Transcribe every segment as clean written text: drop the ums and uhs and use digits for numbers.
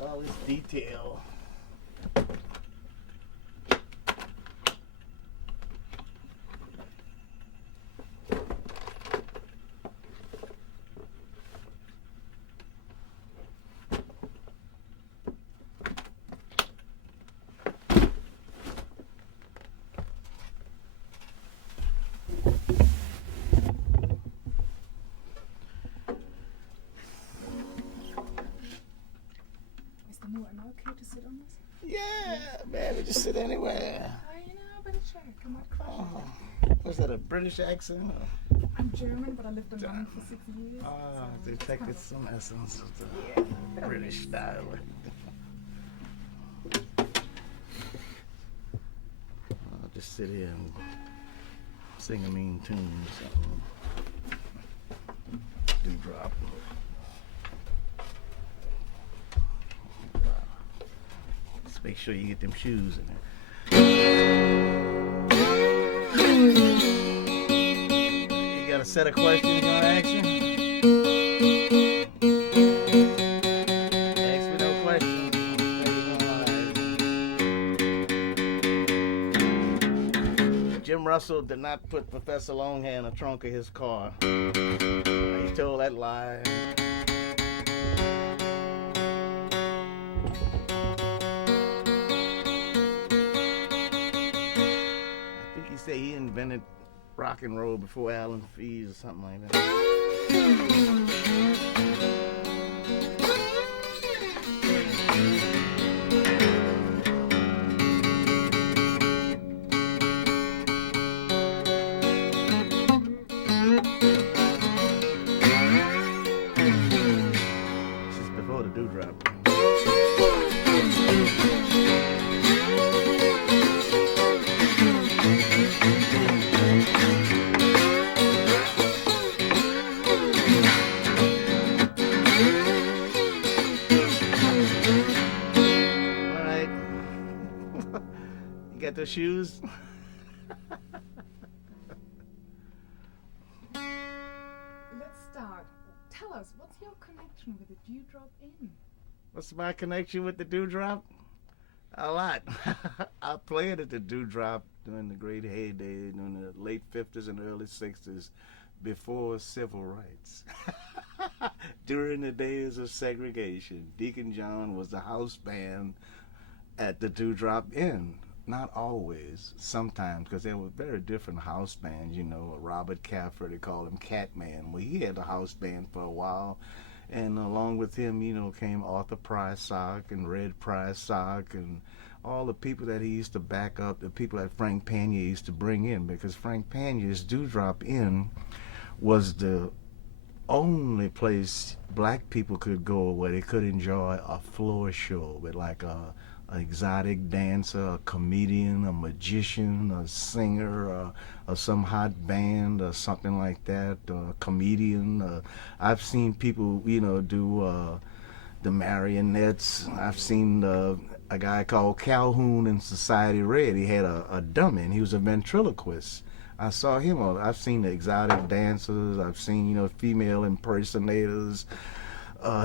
All this detail. Yeah, man, we just sit anywhere. You know, but it's sure. Come on, crush Was that a British accent? I'm German, but I lived in London for 6 years. So detected some essence of the British style. I'll just sit here and sing a mean tune or something. Dewdrop. Just make sure you get them shoes in there. You got a set of questions you want to ask you? Ask me no questions. Jim Russell did not put Professor Longhair in the trunk of his car. He told that lie. He invented rock and roll before Allen Toussaint or something like that. This is before the dewdrop. The shoes. Let's start. Tell us, what's your connection with the Dewdrop Inn? What's my connection with the Dewdrop? A lot. I played at the Dewdrop during the great heyday, during the late 50s and early 60s, before civil rights. During the days of segregation, Deacon John was the house band at the Dewdrop Inn. Not always, sometimes, because there were very different house bands, you know. Robert Caffer, they called him Catman. Well, he had a house band for a while, and along with him, you know, came Arthur Prysock and Red Prysock and all the people that he used to back up, the people that Frank Pena used to bring in, because Frank Pena's Dewdrop Inn was the only place black people could go where they could enjoy a floor show with like an exotic dancer, a comedian, a magician, a singer, or some hot band or something like that, a comedian. I've seen people, you know, do the marionettes. I've seen a guy called Calhoun in Society Red. He had a dummy, and he was a ventriloquist. I saw him. I've seen the exotic dancers. I've seen, you know, female impersonators.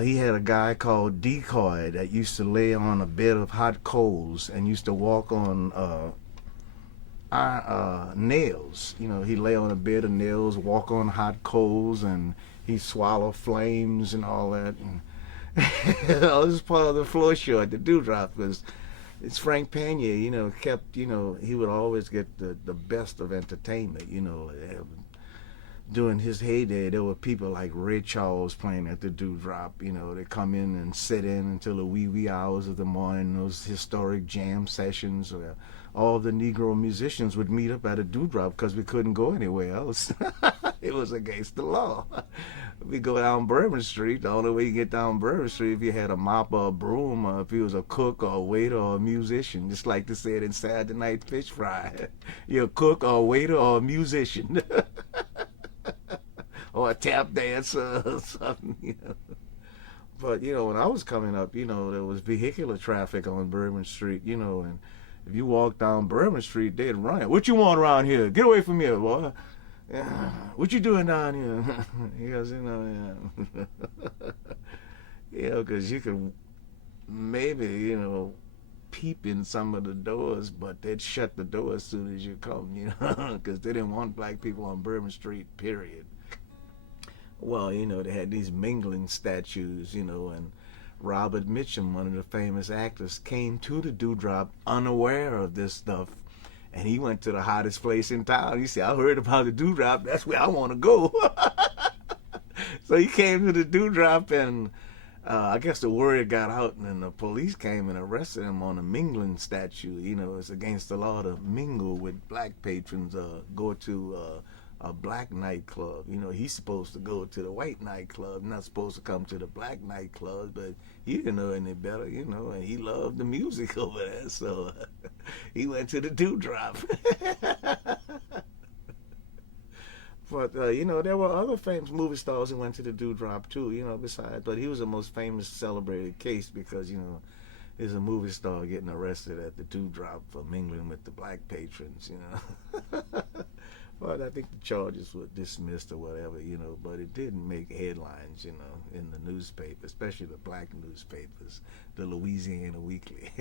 He had a guy called Decoy that used to lay on a bed of hot coals and used to walk on nails. You know, he'd lay on a bed of nails, walk on hot coals, and he'd swallow flames and all that. And all this is part of the floor show at the Dewdrop, because it's Frank Pena, you know, kept, you know, he would always get the best of entertainment, you know. During his heyday, there were people like Ray Charles playing at the Dewdrop. You know, they come in and sit in until the wee hours of the morning, those historic jam sessions where all the Negro musicians would meet up at a Dewdrop because we couldn't go anywhere else. It was against the law. We go down Bourbon Street. The only way you get down Bourbon Street if you had a mop or a broom, or if you was a cook or a waiter or a musician. Just like they said in Saturday Night Fish Fry. You're a cook or a waiter or a musician. Or a tap dancer or something, you know. But, you know, when I was coming up, you know, there was vehicular traffic on Bourbon Street, you know, and if you walk down Bourbon Street, they'd run. What you want around here? Get away from here, boy. What you doing down here? He goes, you know, yeah. You know, because you could maybe, peep in some of the doors, but they'd shut the door as soon as you come, because they didn't want black people on Bourbon Street, period. Well, they had these mingling statues, and Robert Mitchum, one of the famous actors, came to the Dewdrop unaware of this stuff. And he went to the hottest place in town. He said, I heard about the Dewdrop. That's where I want to go. So he came to the Dewdrop, and I guess the word got out, and the police came and arrested him on a mingling statue. It's against the law to mingle with black patrons, go to a black nightclub. He's supposed to go to the white nightclub, not supposed to come to the black nightclub, but he didn't know any better, and he loved the music over there, so he went to the Dewdrop. But, there were other famous movie stars who went to the Dewdrop too, besides, but he was the most famous celebrated case because, there's a movie star getting arrested at the Dewdrop for mingling with the black patrons, But I think the charges were dismissed or whatever, but it didn't make headlines, in the newspaper, especially the black newspapers, the Louisiana Weekly.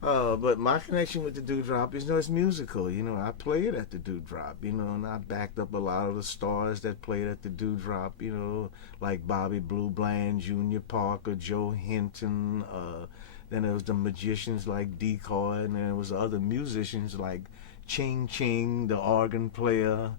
But my connection with the Dewdrop is, it's musical. I played at the Dewdrop, and I backed up a lot of the stars that played at the Dewdrop, like Bobby Blue Bland, Junior Parker, Joe Hinton. Then there was the magicians like Decoy, and there was other musicians like Ching Ching, the organ player.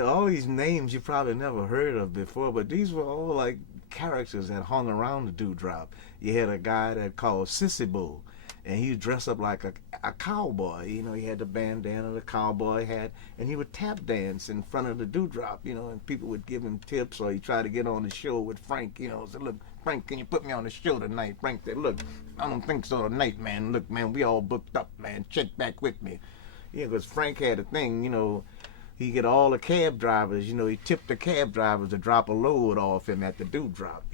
All these names you probably never heard of before, but these were all like characters that hung around the Dewdrop. You had a guy that called Sybil, and he would dress up like a cowboy. He had the bandana, the cowboy hat, and he would tap dance in front of the Dewdrop, and people would give him tips, or he tried to get on the show with Frank, said, look, Frank, can you put me on the show tonight? Frank said, look, I don't think so tonight, man. Look, man, we all booked up, man. Check back with me. Because Frank had a thing, he get all the cab drivers, he tipped the cab drivers to drop a load off him at the Dewdrop,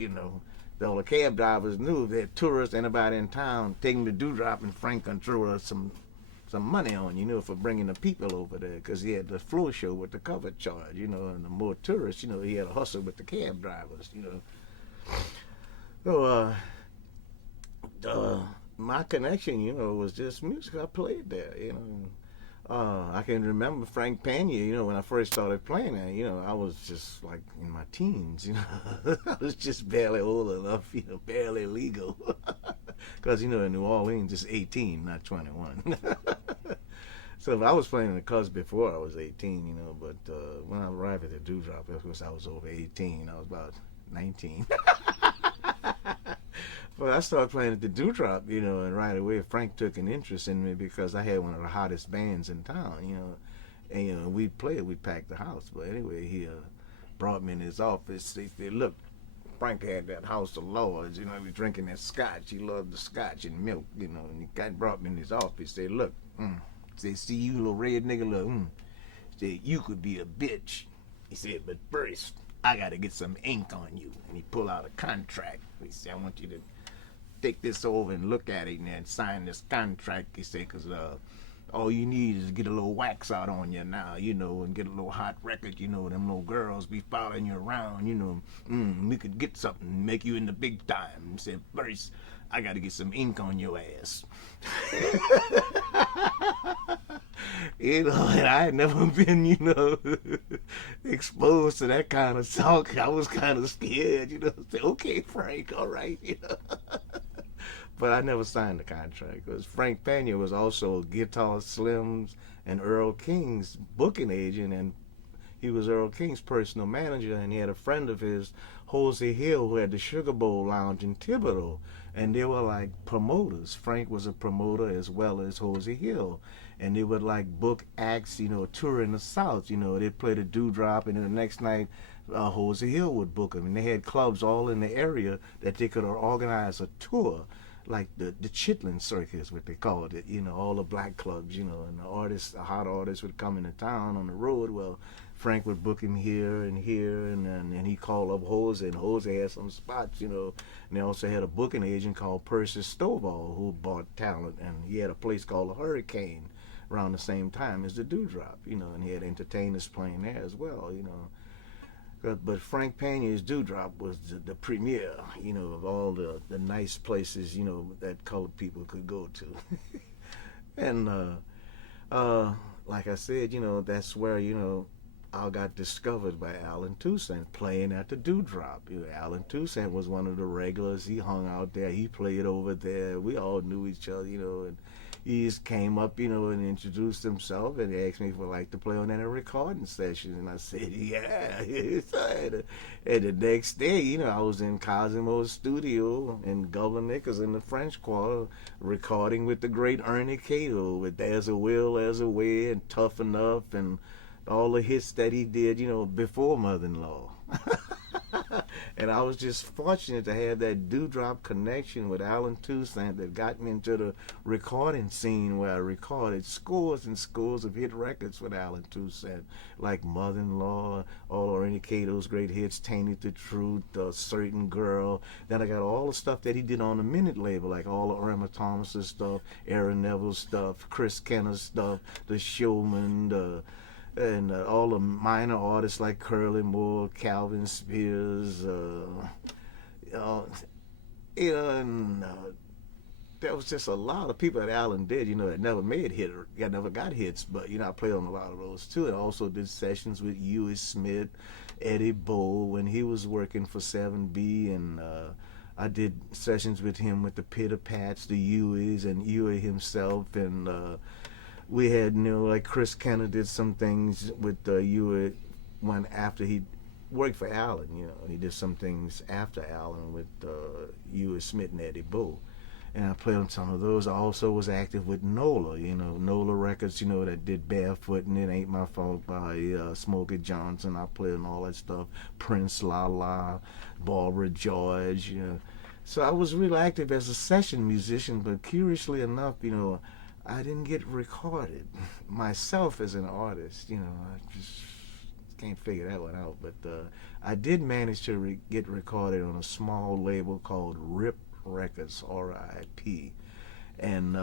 All the cab drivers knew that tourists, anybody in town, taking the Dewdrop, and Frank can throw some money on, for bringing the people over there, because he had the floor show with the cover charge, and the more tourists, he had a hustle with the cab drivers, So, my connection, was just music. I played there, I can remember Frank Pena, when I first started playing there, I was just like in my teens, I was just barely old enough, barely legal. Because, in New Orleans, it's 18, not 21. So I was playing in the clubs before I was 18, but when I arrived at the Dewdrop, of course, I was over 18. I was about 19. Well, I started playing at the Dewdrop, and right away Frank took an interest in me because I had one of the hottest bands in town, and we played, we packed the house. But anyway, he brought me in his office. He said, look, Frank had that House of Lords, he was drinking that scotch. He loved the scotch and milk, and he kind of brought me in his office. He said, look, he said, see you little red nigga, look, he said, you could be a bitch. He said, but first, I got to get some ink on you. And he pulled out a contract. He said, I want you to take this over and look at it and sign this contract, he said, because all you need is to get a little wax out on you now, and get a little hot record, them little girls be following you around, we could get something, make you in the big time. He said, first, I got to get some ink on your ass. And I had never been, exposed to that kind of talk. I was kind of scared, say, okay, Frank, all right, But I never signed the contract because Frank Pena was also Guitar Slim's and Earl King's booking agent, and he was Earl King's personal manager, and he had a friend of his, Jose Hill, who had the Sugar Bowl Lounge in Thibodeau, and they were like promoters. Frank was a promoter as well as Jose Hill, and they would like book acts, tour in the South. They'd play the Dewdrop, and then the next night Jose Hill would book them, and they had clubs all in the area that they could organize a tour. Like the Chitlin Circus, what they called it, all the black clubs, and the hot artists would come into town on the road. Well, Frank would book him here, and then he'd call up Jose, and Jose had some spots, and they also had a booking agent called Percy Stovall who bought talent, and he had a place called the Hurricane around the same time as the Dewdrop, and he had entertainers playing there as well, But Frank Panier's Dewdrop was the premier, of all the nice places, that colored people could go to. And like I said, that's where, I got discovered by Allen Toussaint playing at the Dewdrop. Allen Toussaint was one of the regulars. He hung out there. He played over there. We all knew each other, and he just came up, and introduced himself and asked me if I'd like to play on any recording session. And I said, yeah. And the next day, I was in Cosimo's studio in Governor Nichols in the French Quarter recording with the great Ernie K-Doe with There's a Will, There's a Way, and Tough Enough, and all the hits that he did, before Mother-in-Law. And I was just fortunate to have that Dewdrop connection with Allen Toussaint that got me into the recording scene where I recorded scores and scores of hit records with Allen Toussaint, like Mother-in-Law, all Ernie K-Doe's great hits, Tainted the Truth, Certain Girl. Then I got all the stuff that he did on the Minute label, like all the Irma Thomas' stuff, Aaron Neville's stuff, Chris Kenner's stuff, The Showman, and all the minor artists like Curly Moore, Calvin Spears, and there was just a lot of people that Allen did, that never made hit or never got hits, but I played on a lot of those too, and also did sessions with Huey Smith, Eddie Bow when he was working for 7B, and I did sessions with him with the Pitter Pats, the Hueys, and Huey himself, and we had, like Chris Kenner did some things with Huey after he worked for Allen, he did some things after Allen with Huey Smith and Eddie Bow. And I played on some of those. I also was active with NOLA, NOLA Records, that did Barefoot and It Ain't My Fault by Smokey Johnson. I played on all that stuff. Prince, La La, Barbara George, So I was real active as a session musician, but curiously enough, I didn't get recorded myself as an artist. I just can't figure that one out. But I did manage to get recorded on a small label called Rip Records, R.I.P. And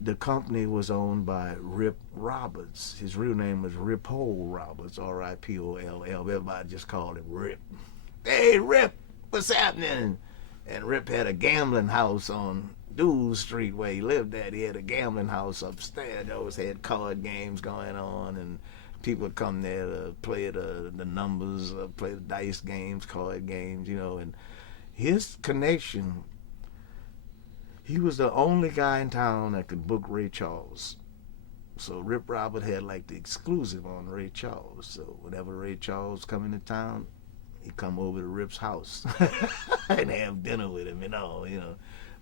the company was owned by Rip Roberts. His real name was Rip Hole Roberts, R.I.P.O.L.L. Everybody just called him Rip. Hey, Rip, what's happening? And Rip had a gambling house on Dewey Street where he lived at. He had a gambling house upstairs. They always had card games going on, and people would come there to play the numbers, play the dice games, card games, and his connection, he was the only guy in town that could book Ray Charles. So Rip Robert had like the exclusive on Ray Charles. So whenever Ray Charles come into town, he'd come over to Rip's house and have dinner with him,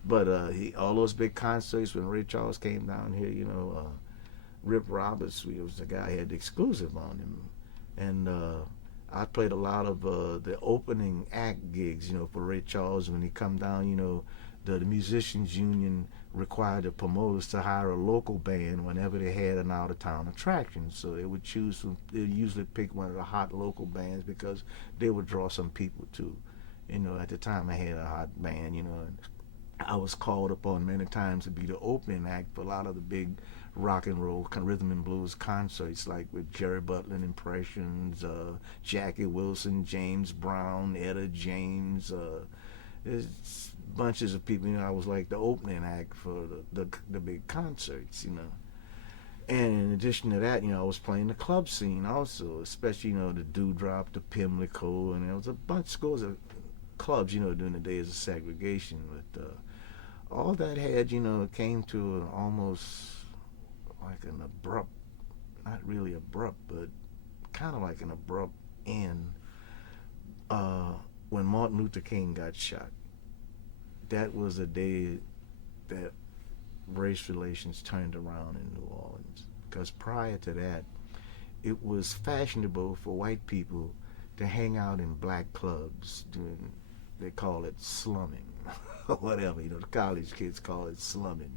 But all those big concerts when Ray Charles came down here, Rip Roberts was the guy who had the exclusive on him. And I played a lot of the opening act gigs, for Ray Charles when he come down, the musicians union required the promoters to hire a local band whenever they had an out-of-town attraction. So they would they'd usually pick one of the hot local bands because they would draw some people too. At the time I had a hot band, and I was called upon many times to be the opening act for a lot of the big rock and roll, rhythm and blues concerts, like with Jerry Butler and Impressions, Jackie Wilson, James Brown, Etta James, there's bunches of people. I was like the opening act for the big concerts, And in addition to that, I was playing the club scene also, especially, the Dewdrop, the Pimlico, and there was a bunch of scores of clubs, during the days of segregation. But all that had, came to an almost like an abrupt, not really abrupt, but kind of like an abrupt end when Martin Luther King got shot. That was the day that race relations turned around in New Orleans. Because prior to that, it was fashionable for white people to hang out in black clubs doing, they call it slumming, or whatever, the college kids call it slumming,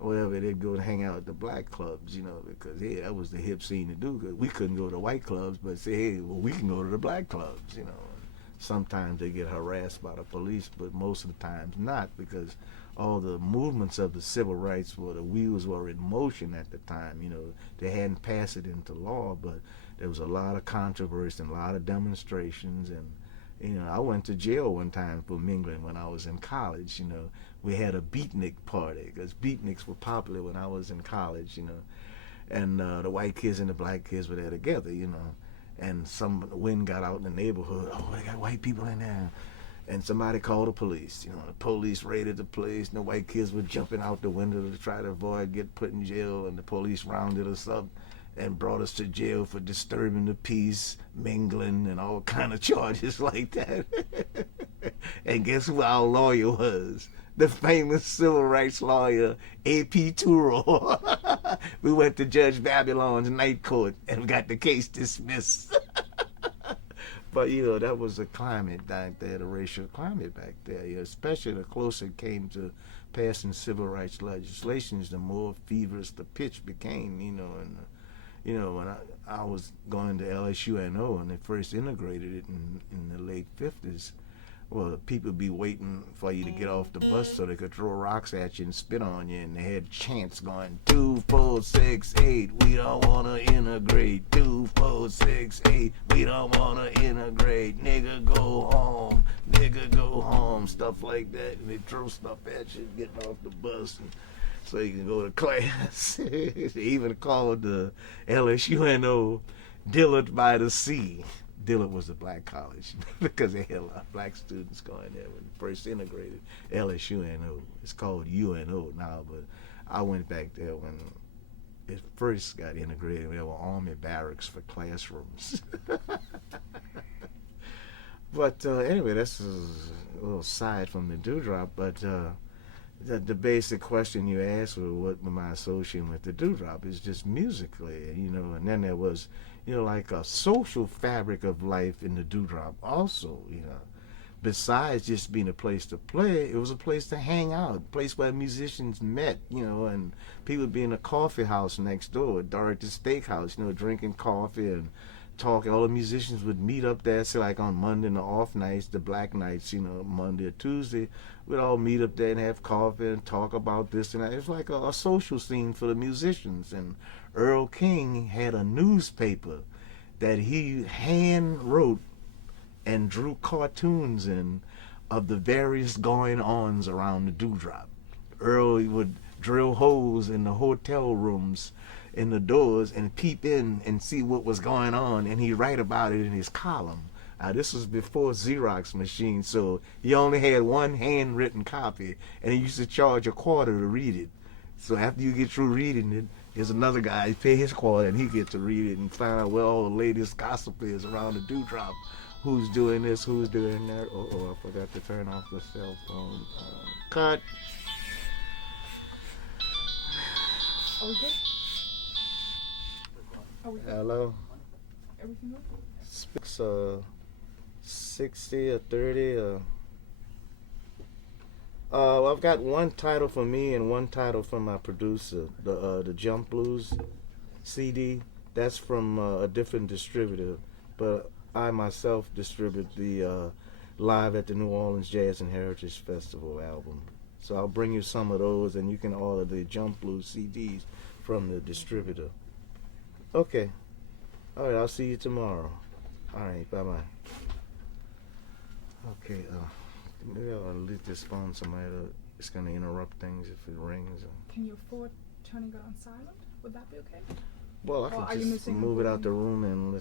whatever, they'd go and hang out at the black clubs, because, hey, that was the hip scene to do, because we couldn't go to white clubs, but say, hey, well, we can go to the black clubs, Sometimes they get harassed by the police, but most of the times not, because all the movements of the civil rights, the wheels were in motion at the time. They hadn't passed it into law, but there was a lot of controversy and a lot of demonstrations. And I went to jail one time for mingling when I was in college. We had a beatnik party because beatniks were popular when I was in college. And the white kids and the black kids were there together. And the wind got out in the neighborhood. Oh, they got white people in there. And somebody called the police. The police raided the place. And the white kids were jumping out the window to try to avoid getting put in jail. And the police rounded us up and brought us to jail for disturbing the peace, mingling, and all kind of charges like that. And guess who our lawyer was? The famous civil rights lawyer, A.P. Turo. We went to Judge Babylon's night court and got the case dismissed. But, that was the climate back there, the racial climate back there. Especially the closer it came to passing civil rights legislations, the more feverish the pitch became, when I was going to LSUNO and they first integrated it in the late 50s, well, people be waiting for you to get off the bus so they could throw rocks at you and spit on you, and they had chants going 2, 4, 6, 8. We don't wanna integrate. 2, 4, 6, 8. We don't wanna integrate. Nigga go home. Nigga go home. Stuff like that, and they throw stuff at you getting off the bus. So you can go to class. They even called the LSUNO Dillard by the Sea. Dillard was a black college because they had a lot of black students going there when it first integrated LSUNO. It's called UNO now, but I went back there when it first got integrated. There were army barracks for classrooms. But anyway, that's a little side from the dewdrop, but the basic question you asked was what was my association with the dewdrop is just musically, and then there was, like a social fabric of life in the dewdrop also, Besides just being a place to play, it was a place to hang out, a place where musicians met, and people would be in a coffee house next door, Dorothy's Steakhouse, drinking coffee and talking. All the musicians would meet up there, say like on Monday and the off nights, the black nights, Monday or Tuesday, we'd all meet up there and have coffee and talk about this and that. It was like a social scene for the musicians. And Earl King had a newspaper that he hand wrote and drew cartoons in of the various going-ons around the dewdrop. Earl would drill holes in the hotel rooms in the doors and peep in and see what was going on, and he'd write about it in his column. This was before Xerox machines, so he only had one handwritten copy, and he used to charge $0.25 to read it. So after you get through reading it, there's another guy, he pay his $0.25, and he gets to read it and find out where all the latest gossip is around the dewdrop. Who's doing this, who's doing that. I forgot to turn off the cell phone. Cut. Are we good? Hello? Everything good? Speaks 60 or 30 well, I've got one title for me and one title from my producer, the Jump Blues CD. That's from a different distributor, but I myself distribute the Live at the New Orleans Jazz and Heritage Festival album. So I'll bring you some of those, and you can order the Jump Blues CDs from the distributor. Okay. All right, I'll see you tomorrow. All right, bye-bye. Okay, maybe I'll leave this phone somewhere. It's going to interrupt things if it rings. Can you afford turning it on silent? Would that be okay? Well, I can just move it out the room and let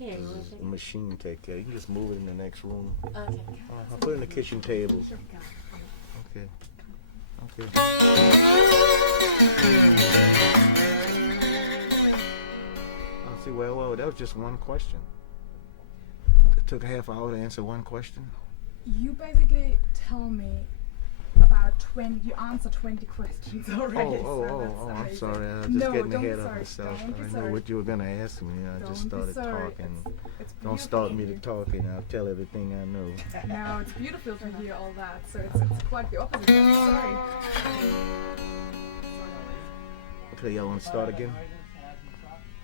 the machine take care. You can just move it in the next room. Okay. I'll put it in the kitchen table. Okay. Okay. I'll see. Well, that was just one question. It took a half hour to answer one question. You basically tell me about 20. You answer 20 questions already. I'm sorry. I was just getting ahead of myself. I didn't know what you were going to ask me. I just started talking. Don't start me to talking. I'll tell everything I know. No, it's beautiful to hear all that. So it's quite the opposite. I'm sorry. Okay, y'all want to start again?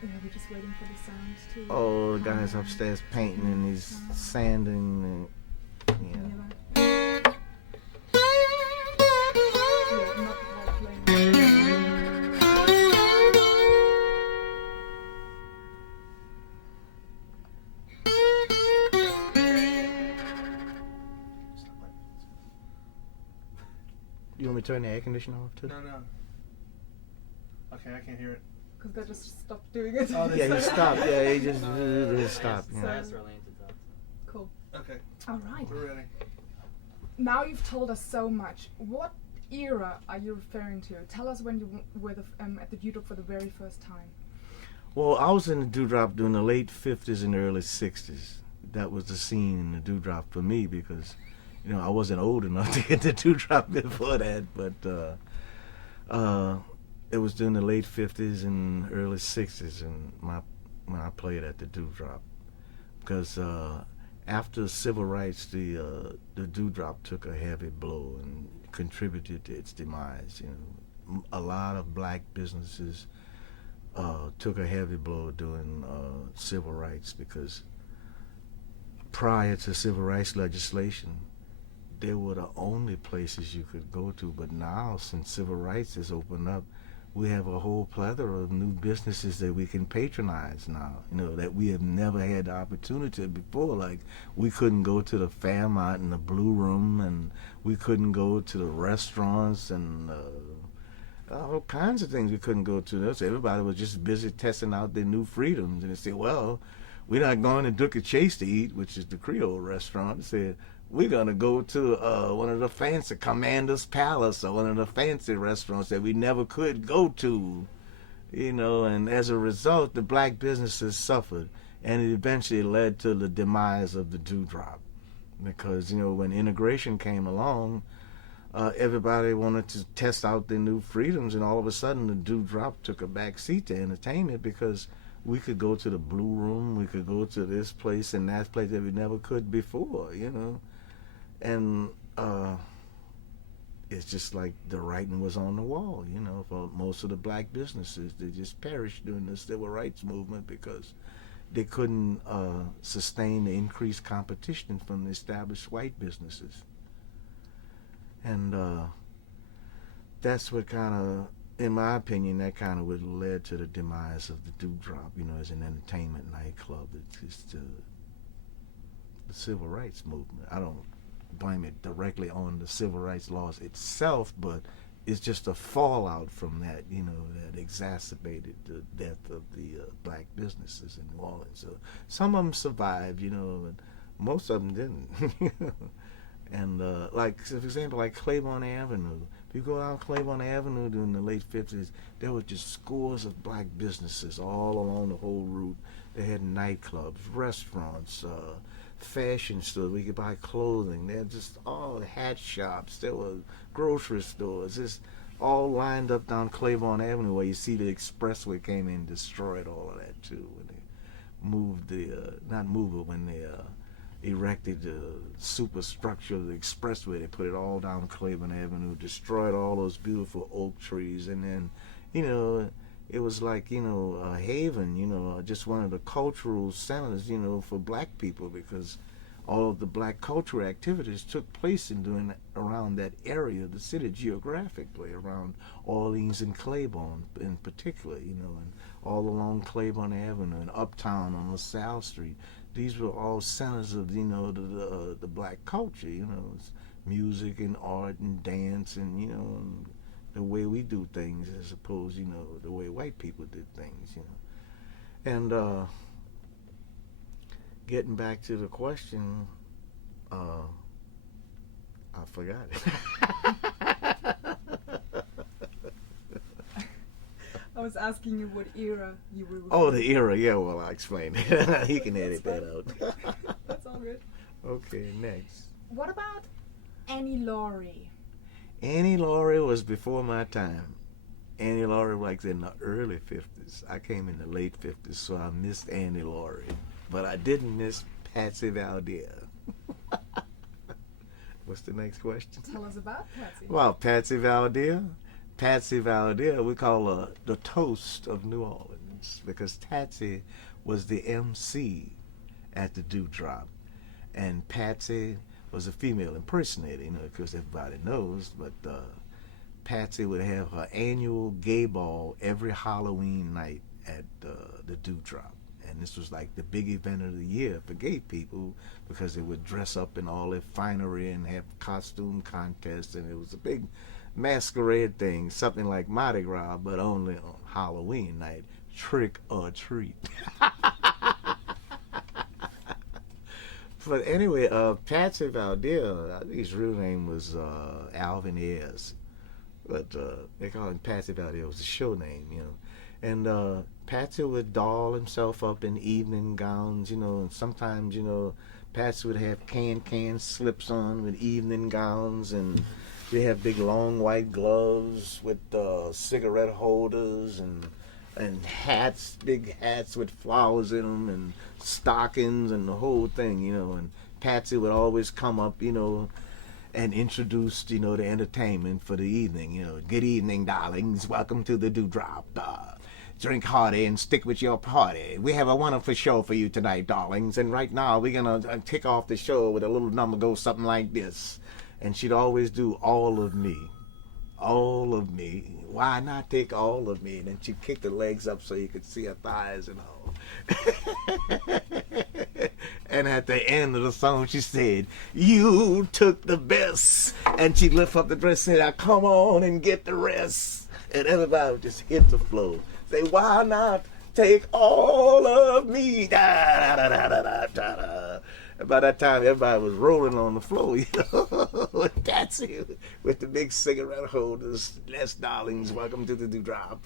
Yeah, we're just waiting for the sound to... Oh, the guy's upstairs painting and he's sanding and... Yeah. Yeah, You want me to turn the air conditioner off too? No. Okay, I can't hear it. Because they just stopped doing it. Oh, Yeah, he stopped. Yeah, he just stopped. So- Yeah. Asked Orleans to talk. Cool. Okay, All right. we're ready. Now you've told us so much. What era are you referring to? Tell us when you were at the Dewdrop for the very first time. Well, I was in the Dewdrop during the late 50s and early 60s. That was the scene in the Dewdrop for me because, you know, I wasn't old enough to get the Dewdrop before that, but it was during the late 50s and early 60s and when I played at the Dewdrop. Because after civil rights, the Dewdrop took a heavy blow and contributed to its demise. You know, a lot of black businesses took a heavy blow during civil rights because prior to civil rights legislation, they were the only places you could go to. But now, since civil rights has opened up, we have a whole plethora of new businesses that we can patronize now, you know, that we have never had the opportunity before. Like, we couldn't go to the Fairmont and the Blue Room, and we couldn't go to the restaurants and all kinds of things we couldn't go to. So everybody was just busy testing out their new freedoms. And they said, well, we're not going to Duke Chase to eat, which is the Creole restaurant. They said, we're going to go to one of the fancy Commander's Palace or one of the fancy restaurants that we never could go to, you know, and as a result, the black businesses suffered, and it eventually led to the demise of the Dewdrop because, you know, when integration came along, everybody wanted to test out their new freedoms, and all of a sudden the Dewdrop took a back seat to entertainment because we could go to the Blue Room, we could go to this place and that place that we never could before, you know. And it's just like the writing was on the wall, you know, for most of the black businesses. They just perished during the civil rights movement because they couldn't sustain the increased competition from the established white businesses. And that's what kind of, in my opinion, that kind of what led to the demise of the Dewdrop, you know, as an entertainment nightclub. It's just the civil rights movement. I don't blame it directly on the civil rights laws itself, but it's just a fallout from that, you know, that exacerbated the death of the black businesses in New Orleans. So some of them survived, you know, and most of them didn't. And like, for example, like Claiborne Avenue. If you go down Claiborne Avenue during the late 50s, there were just scores of black businesses all along the whole route. They had nightclubs, restaurants, fashion stores where you could buy clothing. They had just all hat shops. There were grocery stores. Just all lined up down Claiborne Avenue where you see the expressway came in and destroyed all of that too. When they moved the, not moved it, when they erected the superstructure of the expressway, they put it all down Claiborne Avenue, destroyed all those beautiful oak trees, and then, you know, it was like, you know, a haven, you know, just one of the cultural centers, you know, for black people, because all of the black cultural activities took place around that area of the city, geographically, around Orleans and Claiborne in particular, you know, and all along Claiborne Avenue and uptown on LaSalle Street. These were all centers of, you know, the black culture, you know, music and art and dance and, you know, and the way we do things as opposed, you know, the way white people did things, you know. And getting back to the question, I forgot it. I was asking you what era you were referring Oh, the era, yeah, well, I'll explain it. He can edit that out. That's all good. Okay, next. What about Annie Laurie? Annie Laurie was before my time. Annie Laurie was in the early 50s. I came in the late 50s, so I missed Annie Laurie. But I didn't miss Patsy Valdea. What's the next question? Tell us about Patsy. Well, Patsy Valdea. Patsy Valdea, we call her the toast of New Orleans because Patsy was the MC at the Dewdrop. And Patsy was a female impersonator, you know, because everybody knows, but Patsy would have her annual gay ball every Halloween night at the Dewdrop. And this was like the big event of the year for gay people because they would dress up in all their finery and have costume contests, and it was a big masquerade thing, something like Mardi Gras, but only on Halloween night. Trick or treat. But anyway, Patsy Valdez, his real name was Alvin Ayers, but they call him Patsy Valdez. It was a show name, you know. And Patsy would doll himself up in evening gowns, you know, and sometimes, you know, Patsy would have can slips on with evening gowns, and they have big long white gloves with cigarette holders and hats, big hats with flowers in them, and stockings and the whole thing, you know. And Patsy would always come up, you know, and introduce, you know, the entertainment for the evening, you know. Good evening, darlings. Welcome to the Dewdrop. Drink hearty and stick with your party. We have a wonderful show for you tonight, darlings. And right now, we're going to kick off the show with a little number goes something like this. And she'd always do All of Me. All of me. Why not take all of me? And then she'd kick the legs up so you could see her thighs and all. And at the end of the song, she said, you took the best. And she'd lift up the dress and say, now come on and get the rest. And everybody would just hit the floor. Say, why not take all of me? Da, da, da, da, da, da, da. And by that time, everybody was rolling on the floor, you know, with Patsy, with the big cigarette holders. Les darlings, welcome to the Dewdrop.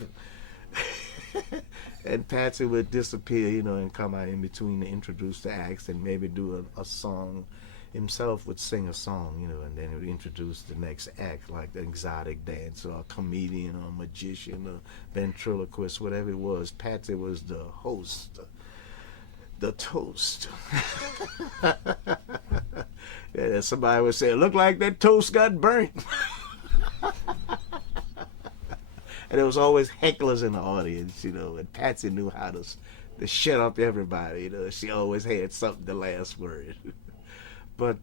And Patsy would disappear, you know, and come out in between to introduce the acts and maybe do a song. Himself would sing a song, you know, and then he would introduce the next act, like the exotic dancer, or a comedian, or a magician, or ventriloquist, whatever it was. Patsy was the host, the toast. Yeah, somebody would say, look like that toast got burnt. And there was always hecklers in the audience, you know, and Patsy knew how to shut up everybody, you know. She always had something, the last word. But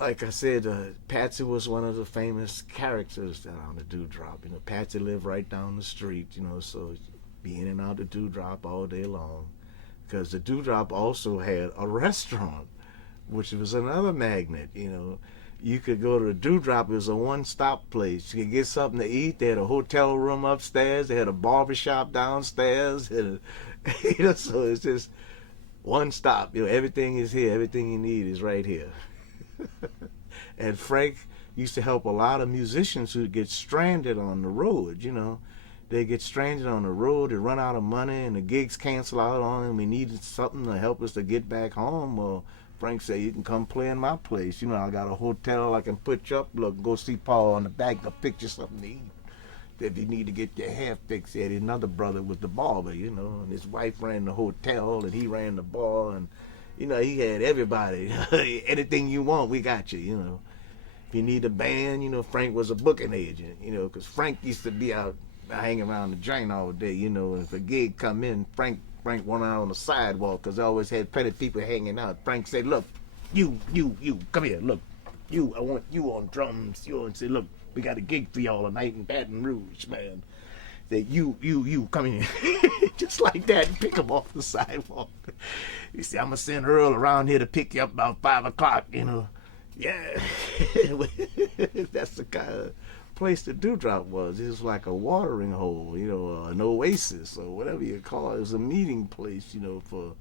like I said, Patsy was one of the famous characters on the Dewdrop. You know, Patsy lived right down the street, you know, so be in and out the Dewdrop all day long. Because the Dewdrop also had a restaurant, which was another magnet, you know. You could go to the Dewdrop. It was a one-stop place. You could get something to eat. They had a hotel room upstairs. They had a barbershop downstairs. And, you know, so it's just one stop. You know, everything is here. Everything you need is right here. And Frank used to help a lot of musicians who get stranded on the road, you know. They get stranded on the road, they run out of money, and the gigs cancel out on them. We needed something to help us to get back home. Well, Frank said, you can come play in my place. You know, I got a hotel I can put you up. Look, go see Paul on the back to pick you something to eat. If you need to get your hair fixed, he had another brother was the barber, you know, and his wife ran the hotel, and he ran the bar, and, you know, he had everybody. Anything you want, we got you, you know. If you need a band, you know, Frank was a booking agent, you know, because Frank used to be out hanging around the joint all day, you know, and if a gig come in, Frank went out on the sidewalk because I always had plenty of people hanging out. Frank said, look, you, come here, look, I want you on drums. You and say, look, we got a gig for y'all tonight in Baton Rouge, man. Say, you, come here. Just like that, and pick him off the sidewalk. You see, I'm going to send Earl around here to pick you up about 5 o'clock, you know. Yeah. That's the kind of place the Dewdrop was. It was like a watering hole, you know, an oasis or whatever you call it. It was a meeting place, you know, for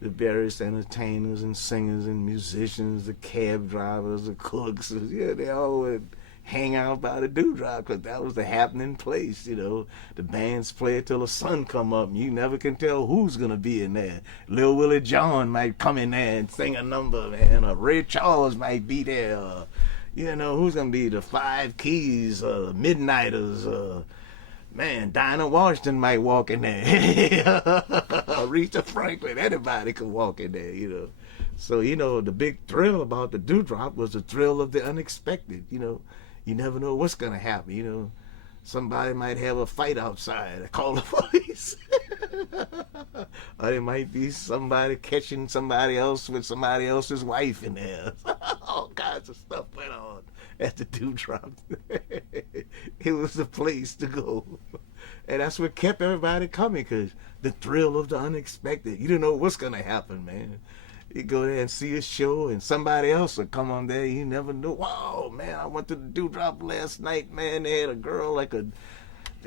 the various entertainers and singers and musicians, the cab drivers, the cooks. Yeah, they all would hang out by the Dewdrop because that was the happening place, you know. The bands play till the sun come up, and you never can tell who's going to be in there. Lil Willie John might come in there and sing a number, man, or Ray Charles might be there, or, you know, who's going to be the Five Keys, Midnighters, man, Dinah Washington might walk in there. Aretha Franklin, anybody could walk in there, you know. So, you know, the big thrill about the Dewdrop was the thrill of the unexpected, you know. You never know what's going to happen, you know. Somebody might have a fight outside, call the police. Or it might be somebody catching somebody else with somebody else's wife in there. All kinds of stuff went on at the Dewdrop. It was the place to go. And that's what kept everybody coming, because the thrill of the unexpected. You don't know what's going to happen, man. You go there and see a show, and somebody else will come on there. You never know. Wow, man, I went to the Dewdrop last night, man. They had a girl like a,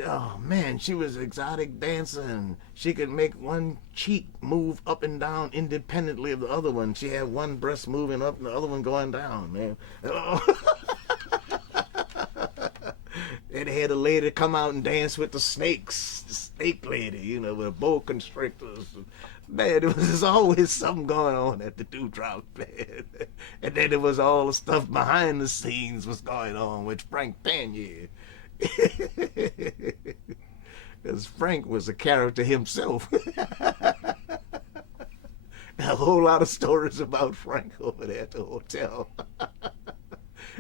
oh man, she was an exotic dancer, and she could make one cheek move up and down independently of the other one. She had one breast moving up and the other one going down, man. And they had a lady come out and dance with the snakes, the snake lady, you know, with boa constrictors. Man, there was just always something going on at the Dewdrop, man. And then there was all the stuff behind the scenes was going on with Frank Panier. Because Frank was a character himself. A whole lot of stories about Frank over there at the hotel.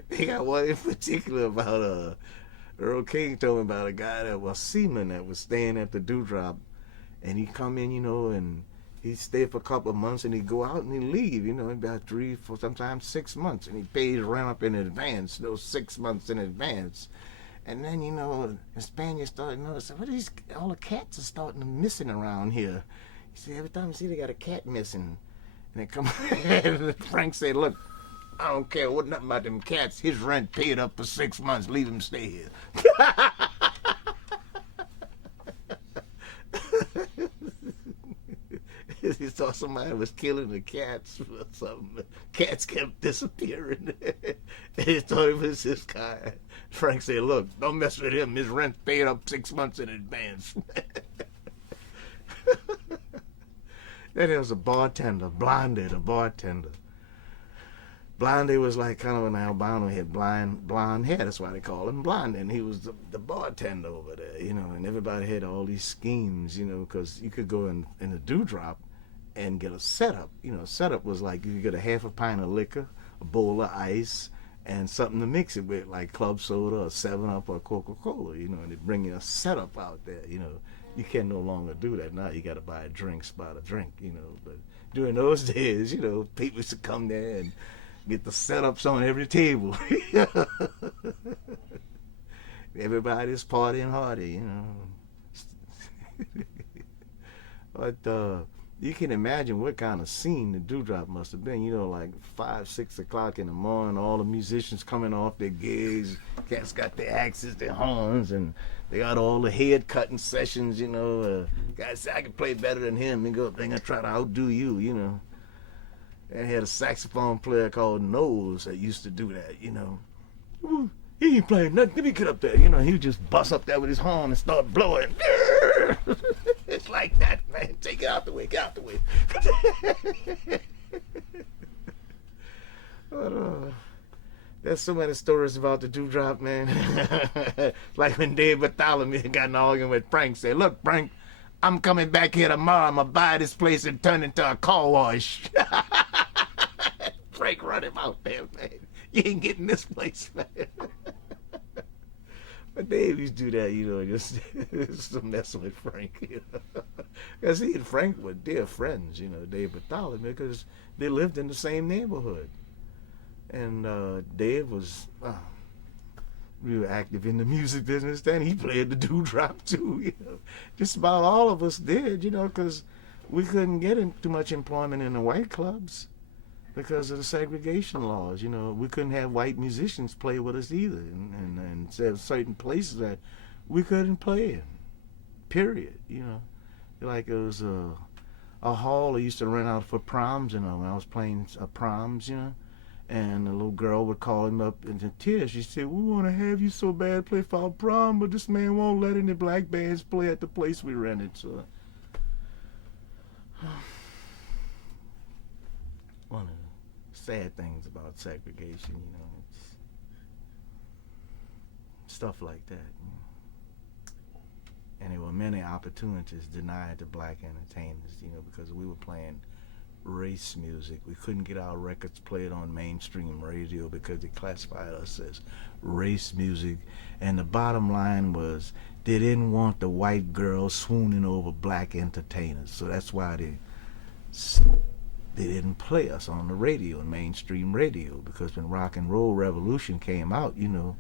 They got one in particular about Earl King told me about a guy that was a seaman that was staying at the Dewdrop, and he'd come in, you know, and he'd stay for a couple of months, and he'd go out and he'd leave, you know, about 3, 4, sometimes 6 months, and he paid his rent up in advance, those 6 months in advance. And then, you know, the Spaniards started noticing, what are these, all the cats are starting missing around here. He said, every time you see they got a cat missing. And they come, and Frank said, look, I don't care what nothing about them cats. His rent paid up for 6 months. Leave him stay here. He thought somebody was killing the cats or something. Cats kept disappearing. He thought it was this guy. Frank said, look, don't mess with him. His rent's paid up 6 months in advance. Then there was a bartender, Blondie, the bartender. Blondie was like kind of an albino, he had blonde hair, that's why they call him Blondie, and he was the bartender over there, you know, and everybody had all these schemes, you know, because you could go in a Dewdrop and get a setup. You know, setup was like you get a half a pint of liquor, a bowl of ice, and something to mix it with, like club soda or 7-Up or Coca-Cola, you know, and they bring you a setup out there, you know. You can no longer do that now. You got to buy a drink, spot a drink, you know. But during those days, you know, people used to come there and get the setups on every table. Everybody's partying hardy, you know. But you can imagine what kind of scene the Dewdrop must have been. You know, like 5, 6 o'clock in the morning, all the musicians coming off their gigs. Cats got their axes, their horns, and they got all the head cutting sessions, you know. Guys say, I can play better than him. And go up there and try to outdo you, you know. They had a saxophone player called Knowles that used to do that, you know. Ooh, he ain't playing nothing. Let me get up there. You know, he would just bust up there with his horn and start blowing. It's like that, man. Take it out the way. Get out the way. But, there's so many stories about the Dewdrop, man. Like when Dave Bartholomew got an argument with Frank. Said, look, Frank, I'm coming back here tomorrow. I'm going to buy this place and turn it into a car wash. Frank run him out there, man. You ain't getting this place, man. But Dave used to do that, you know, just to mess with Frank, you know. Because he and Frank were dear friends, you know, Dave Bartholomew, because they lived in the same neighborhood. And Dave was real active in the music business then. He played the Dewdrop too, you know. Just about all of us did, you know, because we couldn't get too much employment in the white clubs because of the segregation laws, you know. We couldn't have white musicians play with us either. And there's certain places that we couldn't play in, period, you know. Like it was a hall I used to rent out for proms, you know, when I was playing proms, you know. And the little girl would call him up into tears. She said, we want to have you so bad play for our prom, but this man won't let any black bands play at the place we rented. So, one of the sad things about segregation, you know, it's stuff like that. You know. And there were many opportunities denied to black entertainers, you know, because we were playing race music. We couldn't get our records played on mainstream radio because they classified us as race music. And the bottom line was they didn't want the white girls swooning over black entertainers. So that's why they didn't play us on the radio, mainstream radio, because when Rock and Roll Revolution came out, you know,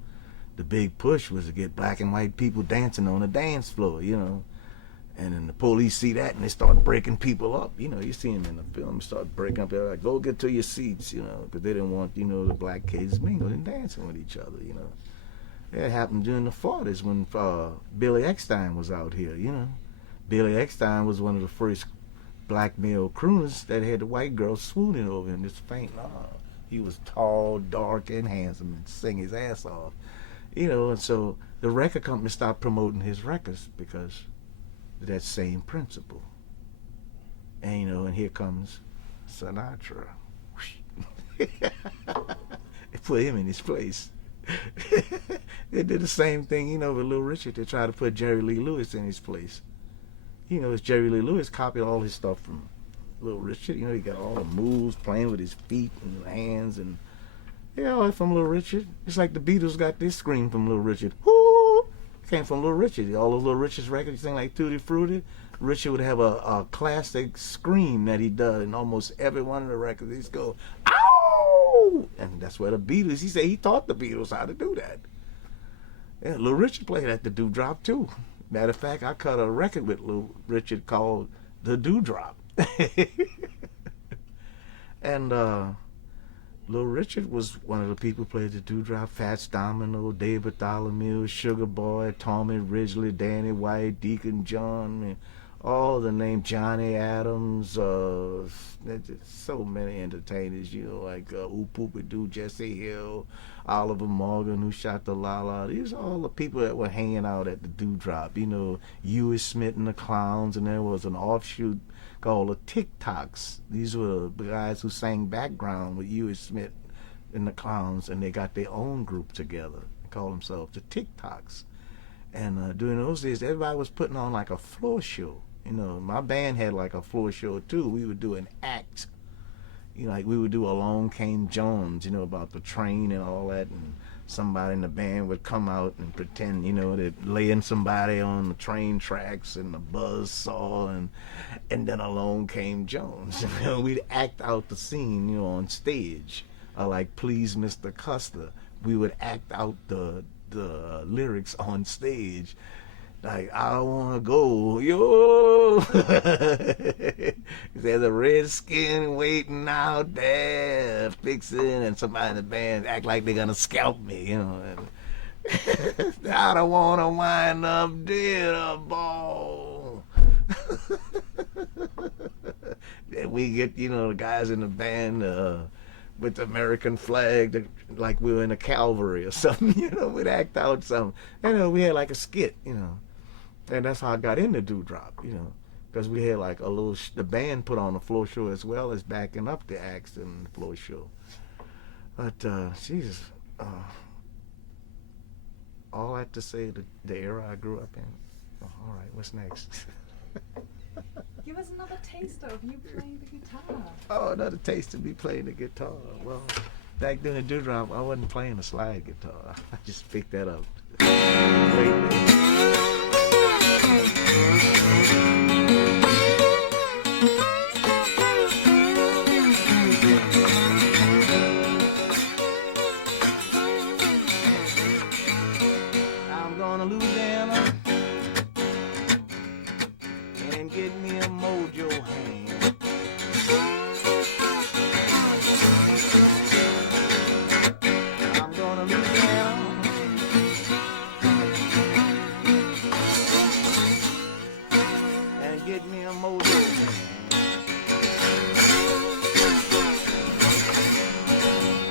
the big push was to get black and white people dancing on the dance floor, you know. And then the police see that and they start breaking people up. You know, you see them in the film, start breaking up. They're like, go get to your seats, you know, because they didn't want, you know, the black kids mingling and dancing with each other, you know. That happened during the 40s when Billy Eckstine was out here, you know. Billy Eckstine was one of the first black male crooners that had the white girls swooning over him, just fainting on. He was tall, dark, and handsome and sang his ass off. You know, and so the record company stopped promoting his records because of that same principle. And, you know, and here comes Sinatra. They put him in his place. They did the same thing, you know, with Little Richard. They tried to put Jerry Lee Lewis in his place. You know, it's Jerry Lee Lewis copied all his stuff from Little Richard. You know, he got all the moves, playing with his feet and hands, and yeah, all from Little Richard. It's like the Beatles got this scream from Little Richard. Whoo! Came from Little Richard. All those Little Richard's records, you sing like Tutti Frutti. Richard would have a classic scream that he does in almost every one of the records. He'd go, ow! And that's where the Beatles, he said he taught the Beatles how to do that. Yeah, Little Richard played at the Dewdrop too. Matter of fact, I cut a record with Little Richard called The Dewdrop. And Little Richard was one of the people who played the Dewdrop. Fats Domino, Dave Bartholomew, Sugar Boy, Tommy Ridgely, Danny White, Deacon John, man, all the names, Johnny Adams, so many entertainers, you know, like Oop-Oop-A-Doo, Jesse Hill, Oliver Morgan, who shot the La-La. These are all the people that were hanging out at the Dewdrop. You know, Huey Smith and the Clowns, and there was an offshoot called the Tic-Tocs. These were the guys who sang background with Huey Smith and the Clowns, and they got their own group together. They called themselves the Tic-Tocs. And during those days, everybody was putting on like a floor show. You know, my band had like a floor show too. We would do an act. You know, like we would do Along Came Jones, you know, about the train and all that, and somebody in the band would come out and pretend, you know, they're laying somebody on the train tracks and the buzz saw, and then Along Came Jones. You know, we'd act out the scene, you know, on stage. Like Please Mr. Custer, we would act out the lyrics on stage. Like, I don't want to go, yo. There's a redskin waiting out there, fixing, and somebody in the band act like they're going to scalp me, you know. And I don't want to wind up dead a ball. Then we get, you know, the guys in the band with the American flag, like we were in a cavalry or something, you know, we'd act out something. You know, we had like a skit, you know. And that's how I got into Dewdrop, you know, because we had like a little, the band put on a floor show as well as backing up the acts in the floor show. But, Jesus, all I have to say, the era I grew up in. Oh, all right, what's next? Give us another taster of you playing the guitar. Oh, another taste of me playing the guitar. Well, back then in Dewdrop, I wasn't playing a slide guitar. I just picked that up. Wait. I'm going to Louisiana and get me a mojo hand. I'm going to Louisiana and get me a mojo hand.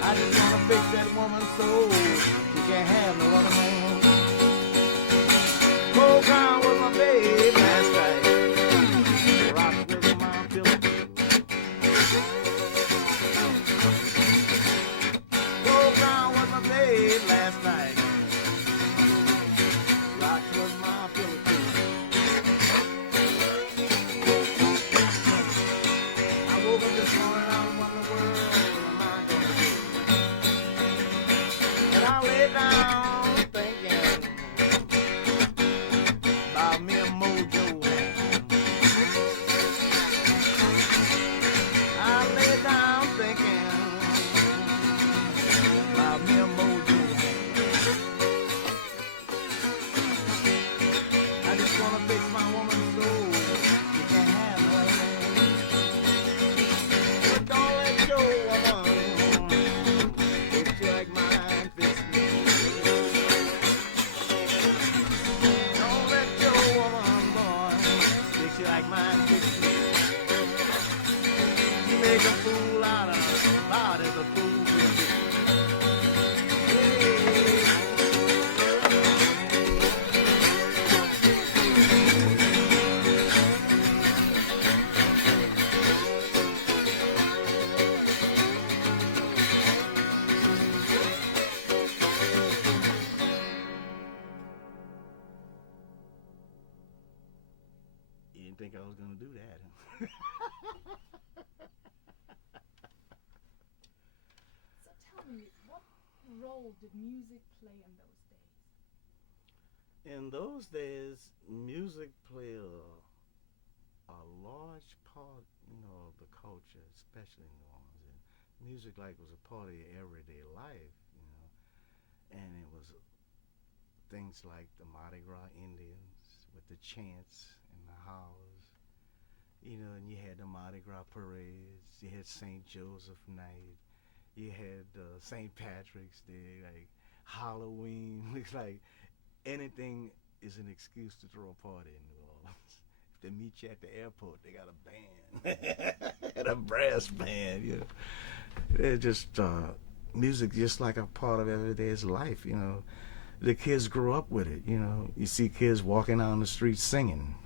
I just want to fix that woman's soul. She can't have no other man. Go down with my babe last night. Rock with my pillow. Go down with my babe last night. Rock with my pillow. I woke up this morning, I was wondering what am I gonna do? And I lay down thinking about me a mojo hand. I lay down thinking about me a mojo hand. I just wanna fix my woman's soul. was going to do that. So tell me, what role did music play in those days? In those days, music played a large part, of the culture, especially in New Orleans. And music was a part of your everyday life, and it was things like the Mardi Gras Indians with the chants and the howls, and you had the Mardi Gras parades, you had St. Joseph Night, you had St. Patrick's Day, like Halloween. Looks like anything is an excuse to throw a party in New Orleans. If they meet you at the airport, they got a band, and a brass band. They're just music, just like a part of everyday's life. The kids grew up with it. You see kids walking down the street singing.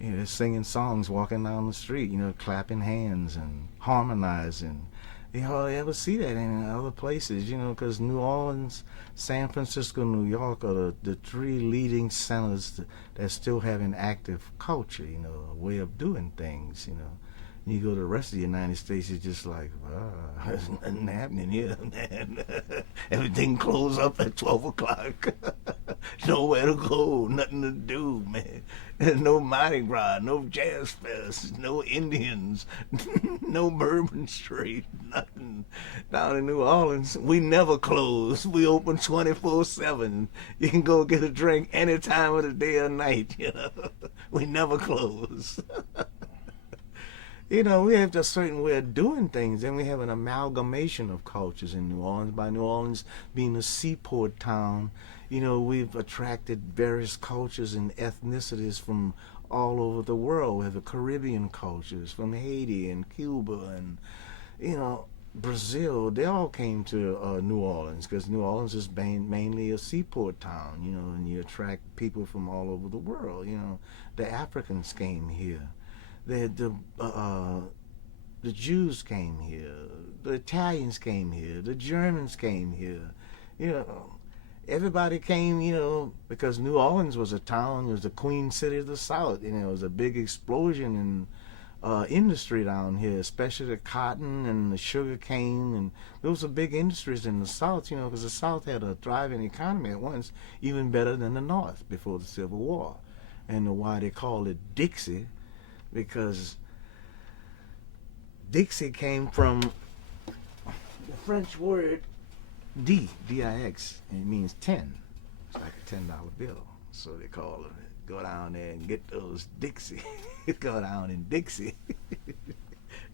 They're singing songs walking down the street. Clapping hands and harmonizing. You hardly ever see that in other places, because New Orleans, San Francisco, New York are the three leading centers that still have an active culture, a way of doing things, You go to the rest of the United States, it's just like, there's nothing happening here, man. Everything closed up at 12 o'clock. Nowhere to go, nothing to do, man. No Mardi Gras, no Jazz Fest, no Indians, no Bourbon Street, nothing. Down in New Orleans, we never close. We open 24/7. You can go get a drink any time of the day or night, We never close. We have a certain way of doing things, and we have an amalgamation of cultures in New Orleans. By New Orleans being a seaport town, we've attracted various cultures and ethnicities from all over the world. We have the Caribbean cultures from Haiti and Cuba and, Brazil. They all came to New Orleans because New Orleans is mainly a seaport town, and you attract people from all over the world. The Africans came here. The Jews came here, the Italians came here, the Germans came here. Everybody came, because New Orleans was a town, it was the Queen City of the South. It was a big explosion in industry down here, especially the cotton and the sugar cane, and those were big industries in the South, because the South had a thriving economy at once, even better than the North before the Civil War. And why they called it Dixie, because Dixie came from the French word D-I-X, and it means 10. It's like a $10 bill. So they call it, go down there and get those Dixie. Go down in Dixie.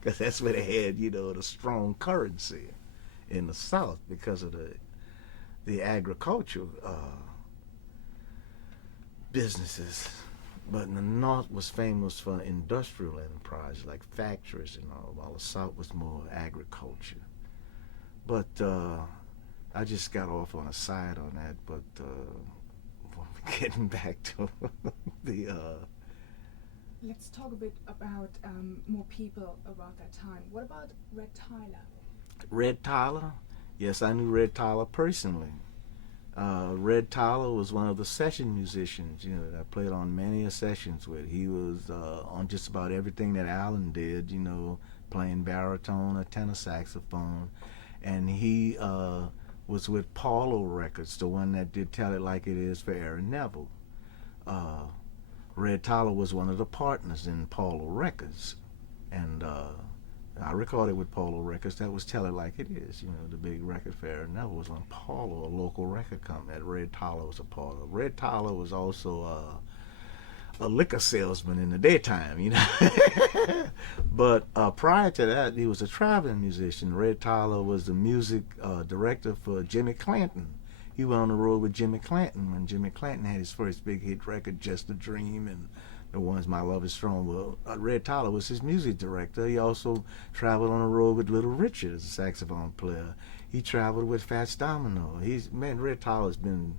Because that's where they had, the strong currency in the South because of the agricultural businesses. But in the North was famous for industrial enterprise, like factories and all, while the South was more agriculture. But I just got off on a side on that, but getting back to the... Let's talk a bit about more people about that time. What about Red Tyler? Red Tyler? Yes, I knew Red Tyler personally. Red Tyler was one of the session musicians, that I played on many sessions with. He was on just about everything that Allen did, playing baritone or tenor saxophone. And he was with Paulo Records, the one that did Tell It Like It Is for Aaron Neville. Red Tyler was one of the partners in Paulo Records. And I recorded with Paulo Records. That was Tell It Like It Is. The big record for Ernie Neville was on Paulo, a local record company that Red Tyler was a part of. Red Tyler was also a liquor salesman in the daytime, But prior to that, he was a traveling musician. Red Tyler was the music director for Jimmy Clanton. He went on the road with Jimmy Clanton when Jimmy Clanton had his first big hit record, Just a Dream, and the ones My Love Is Strong. Well, Red Tyler was his music director. He also traveled on the road with Little Richard as a saxophone player. He traveled with Fats Domino. Red Tyler's been,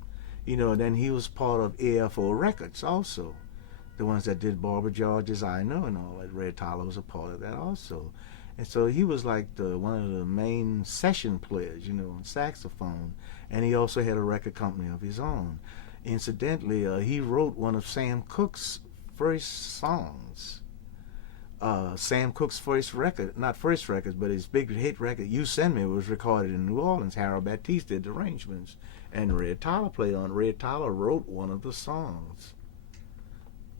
then he was part of AFO Records also. The ones that did Barbara George's I Know and all that. Red Tyler was a part of that also. And so he was like one of the main session players, on saxophone. And he also had a record company of his own. Incidentally, he wrote one of Sam Cooke's first songs. Sam Cooke's first record, not first record, but his big hit record, You Send Me, was recorded in New Orleans. Harold Baptiste did the arrangements, and Red Tyler played on. Red Tyler wrote one of the songs.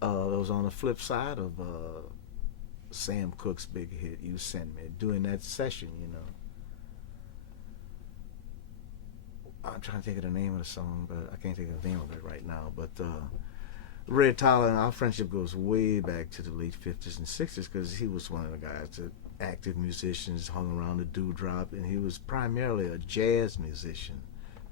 It was on the flip side of Sam Cooke's big hit, You Send Me, during that session, you know. I'm trying to think of the name of the song, but I can't think of the name of it right now. But Red Tyler and our friendship goes way back to the late 50s and 60s, because he was one of the guys that active musicians hung around the dewdrop, and he was primarily a jazz musician,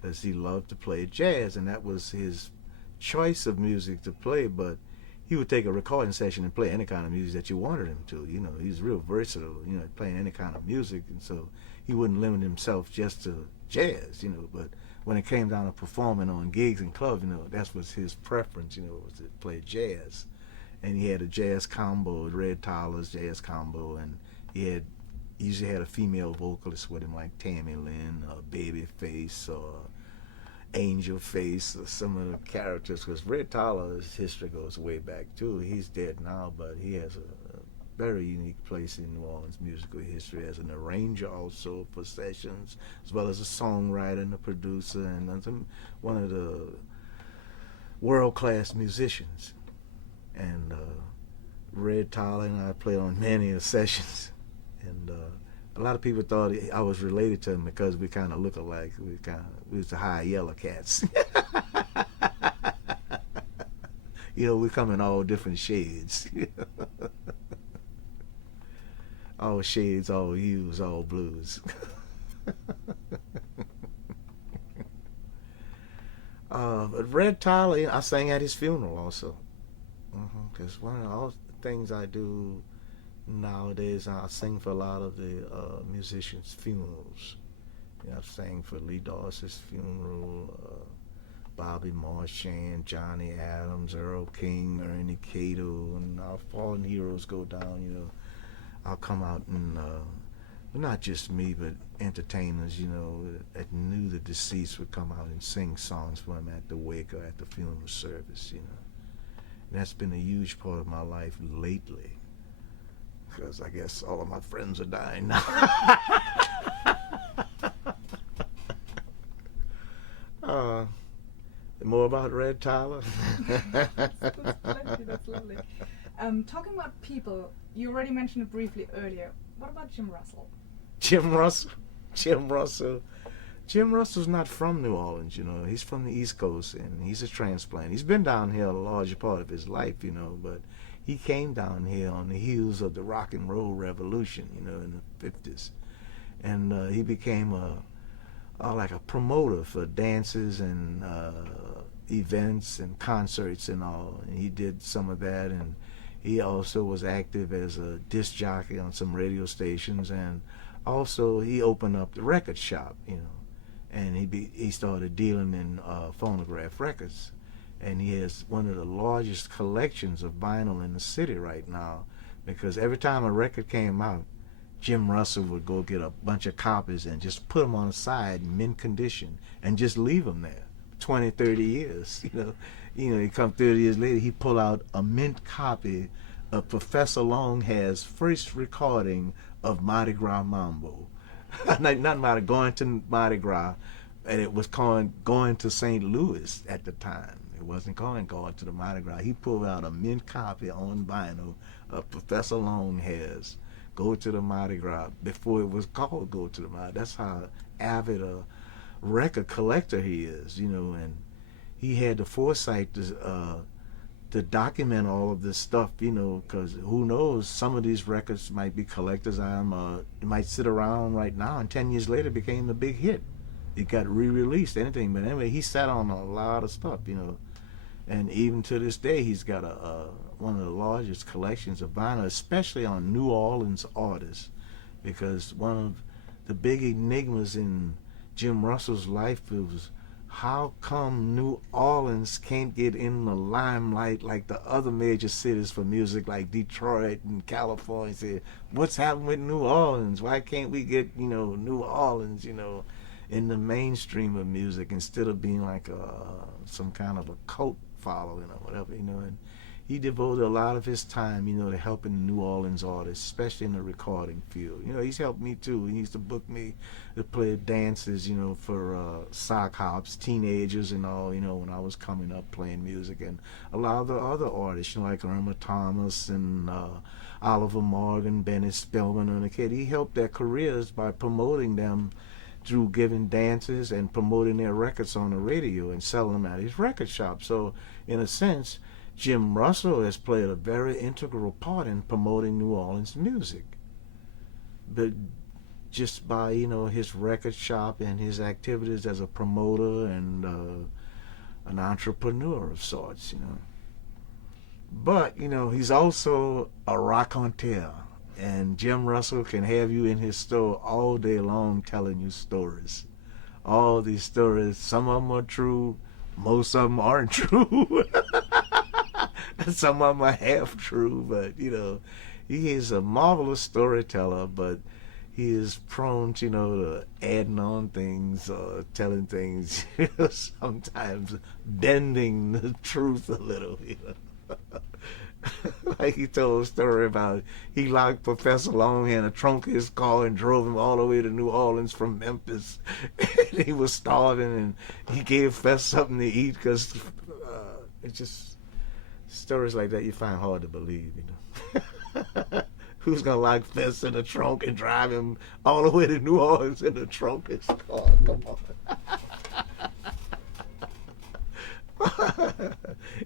because he loved to play jazz, and that was his choice of music to play. But he would take a recording session and play any kind of music that you wanted him to. You know, he's real versatile, you know, playing any kind of music, and so he wouldn't limit himself just to jazz, you know. But when it came down to performing on gigs and clubs, you know, that was his preference, you know, was to play jazz. And he had a jazz combo, Red Tyler's jazz combo, and he usually had a female vocalist with him, like Tammy Lynn, or Babyface, or Angel Face, or some of the characters, because Red Tyler's history goes way back too. He's dead now, but he has a very unique place in New Orleans musical history as an arranger also for sessions, as well as a songwriter and a producer, and one of the world-class musicians. And Red Tyler and I played on many sessions, and a lot of people thought I was related to him because we kind of look alike. We was the High Yellow Cats. You know, we come in all different shades. All shades, all hues, all blues. But Red Tyler, I sang at his funeral also. Because one of all the things I do nowadays, I sing for a lot of the musicians' funerals. You know, I've sang for Lee Dorsey's funeral, Bobby Marchand, Johnny Adams, Earl King, Ernie K-Doe, and our fallen heroes go down, you know. I'll come out and, not just me, but entertainers, you know, that knew the deceased would come out and sing songs for him at the wake or at the funeral service, you know. And that's been a huge part of my life lately, because I guess all of my friends are dying now. More about Red Tyler? That's lovely. Talking about people, you already mentioned it briefly earlier. What about Jim Russell? Jim Russell's not from New Orleans, you know. He's from the East Coast, and he's a transplant. He's been down here a larger part of his life, you know, but he came down here on the heels of the rock and roll revolution, you know, in the 50s. And he became like a promoter for dances and events and concerts and all. And he did some of that, and he also was active as a disc jockey on some radio stations, and also he opened up the record shop, you know, and he started dealing in phonograph records, and he has one of the largest collections of vinyl in the city right now, because every time a record came out, Jim Russell would go get a bunch of copies and just put them on the side in mint condition and just leave them there 20, 30 years, you know. He come 30 years later, he pull out a mint copy of Professor Longhair's first recording of Mardi Gras Mambo. Not Mardi, going to Mardi Gras, and it was called Going to St. Louis at the time. It wasn't going to the Mardi Gras. He pulled out a mint copy on vinyl of Professor Longhair's Go to the Mardi Gras before it was called Go to the Mardi Gras. That's how avid a record collector he is, you know, and he had the foresight to document all of this stuff, you know, because who knows, some of these records might be collector's item, it might sit around right now, and 10 years later became a big hit. It got re-released, anything. But anyway, he sat on a lot of stuff, you know, and even to this day, he's got one of the largest collections of vinyl, especially on New Orleans artists, because one of the big enigmas in Jim Russell's life was, how come New Orleans can't get in the limelight like the other major cities for music, like Detroit and California? Say, what's happened with New Orleans? Why can't we get, you know, New Orleans, you know, in the mainstream of music instead of being like some kind of a cult following or whatever, you know? And he devoted a lot of his time, to helping New Orleans artists, especially in the recording field. He's helped me too. He used to book me to play dances, for sock hops, teenagers and all, when I was coming up playing music. And a lot of the other artists, like Irma Thomas and Oliver Morgan, Benny Spillman, and the kid, he helped their careers by promoting them through giving dances and promoting their records on the radio and selling them at his record shop. So, in a sense, Jim Russell has played a very integral part in promoting New Orleans music. But just by, his record shop and his activities as a promoter and an entrepreneur of sorts, But, he's also a raconteur. And Jim Russell can have you in his store all day long telling you stories. All these stories, some of them are true, most of them aren't true. Some of them are half true, but, he is a marvelous storyteller, but he is prone, to adding on things or telling things, sometimes bending the truth a little, Like he told a story about he locked Professor Long in a trunk of his car and drove him all the way to New Orleans from Memphis. And he was starving, and he gave Fess something to eat because it's just stories like that you find hard to believe, Who's gonna lock Fess in a trunk and drive him all the way to New Orleans in the trunk of his car? Come on.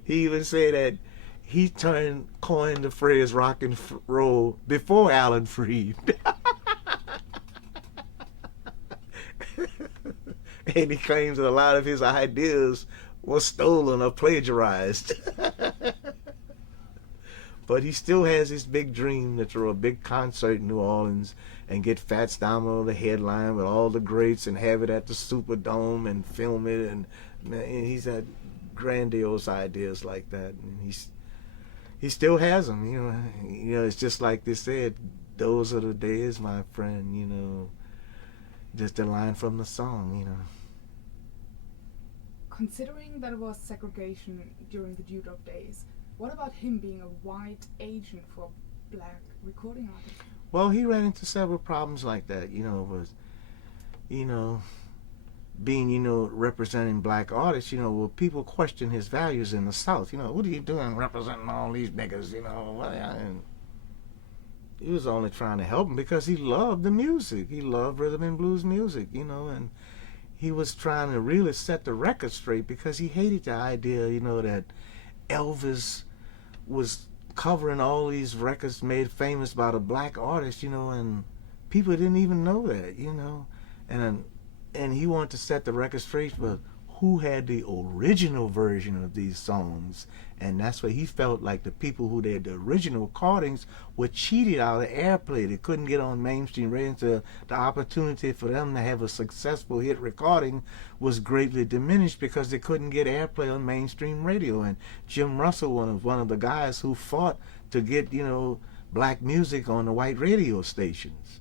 He even said that he coined the phrase rock and roll before Alan Freed. And he claims that a lot of his ideas were stolen or plagiarized. But he still has his big dream to throw a big concert in New Orleans and get Fats Domino on the headline with all the greats and have it at the Superdome and film it. And he's had grandiose ideas like that. And he still has them, it's just like they said, those are the days, my friend, just a line from the song, Considering that it was segregation during the Dewdrop days, what about him being a white agent for black recording artists? Well, he ran into several problems like that, being, representing black artists, people question his values in the South. What are you doing representing all these niggas, And he was only trying to help him because he loved the music. He loved rhythm and blues music, and he was trying to really set the record straight because he hated the idea, that Elvis was covering all these records made famous by the black artists, and people didn't even know that, and he wanted to set the record straight for who had the original version of these songs. And that's why he felt like the people who did the original recordings were cheated out of airplay. They couldn't get on mainstream radio, so the opportunity for them to have a successful hit recording was greatly diminished because they couldn't get airplay on mainstream radio. And Jim Russell was one of the guys who fought to get, black music on the white radio stations.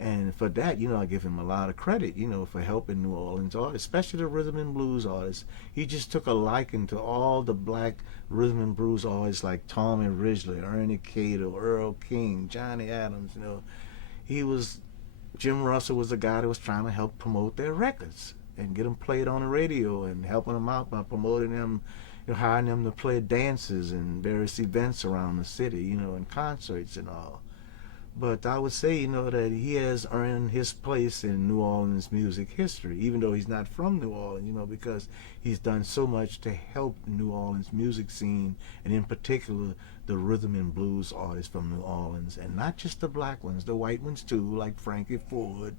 And for that, I give him a lot of credit, for helping New Orleans artists, especially the rhythm and blues artists. He just took a liking to all the black rhythm and blues artists like Tommy Ridgely, Ernie K-Doe, Earl King, Johnny Adams, Jim Russell was the guy that was trying to help promote their records and get them played on the radio and helping them out by promoting them, hiring them to play dances and various events around the city, and concerts and all. But I would say, that he has earned his place in New Orleans music history, even though he's not from New Orleans, because he's done so much to help the New Orleans music scene, and in particular, the rhythm and blues artists from New Orleans, and not just the black ones, the white ones too, like Frankie Ford,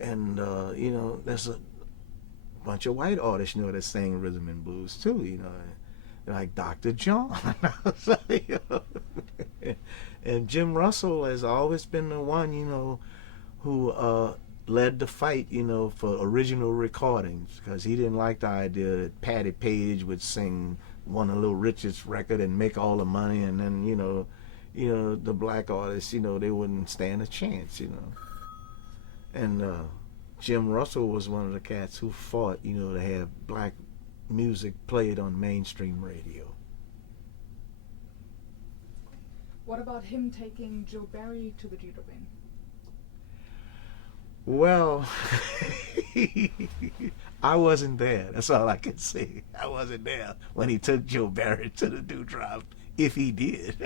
and, there's a bunch of white artists, that sing rhythm and blues too, like Dr. John. And Jim Russell has always been the one, who led the fight, for original recordings, because he didn't like the idea that Patti Page would sing one of Little Richard's record and make all the money, and then, the black artists, they wouldn't stand a chance, And Jim Russell was one of the cats who fought, to have black music played on mainstream radio. What about him taking Joe Barry to the judo ring? Well, I wasn't there. That's all I can say. I wasn't there when he took Joe Barry to the dewdrop, if he did.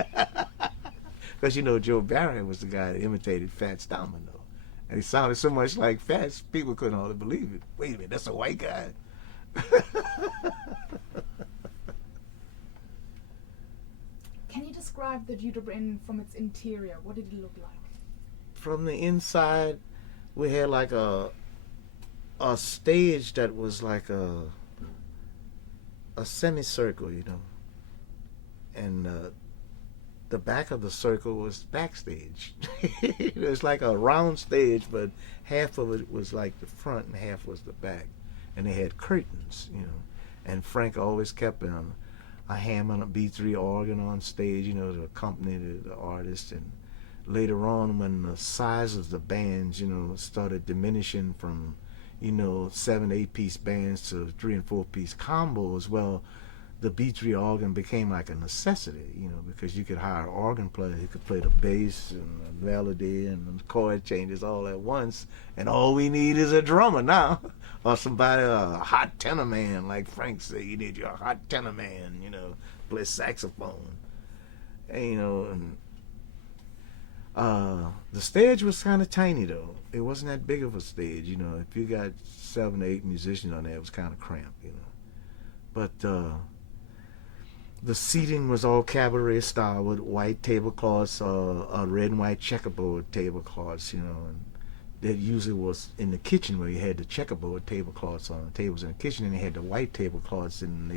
Because, you know, Joe Barry was the guy that imitated Fats Domino. And he sounded so much like Fats, people couldn't hardly believe it. Wait a minute, that's a white guy? Can you describe the judo ring from its interior? What did it look like? From the inside, we had like a stage that was like a semicircle, you know, and the back of the circle was backstage. It was like a round stage, but half of it was like the front and half was the back, and they had curtains, you know, and Frank always kept a Hammond, a B3 organ on stage, you know, to accompany the artist. And later on, when the size of the bands, you know, started diminishing from, you know, 7-8-piece bands to 3 and 4-piece combos, well, the B3 organ became like a necessity, you know, because you could hire an organ player who could play the bass and the melody and the chord changes all at once, and all we need is a drummer now, or somebody, a hot tenor man, like Frank said, you need your hot tenor man, you know, play saxophone, and, you know, and the stage was kind of tiny though. It wasn't that big of a stage, you know. If you got 7 or 8 musicians on there, it was kind of cramped, you know. But the seating was all cabaret style with white tablecloths, red and white checkerboard tablecloths, you know. And that usually was in the kitchen where you had the checkerboard tablecloths on the tables in the kitchen, and you had the white tablecloths in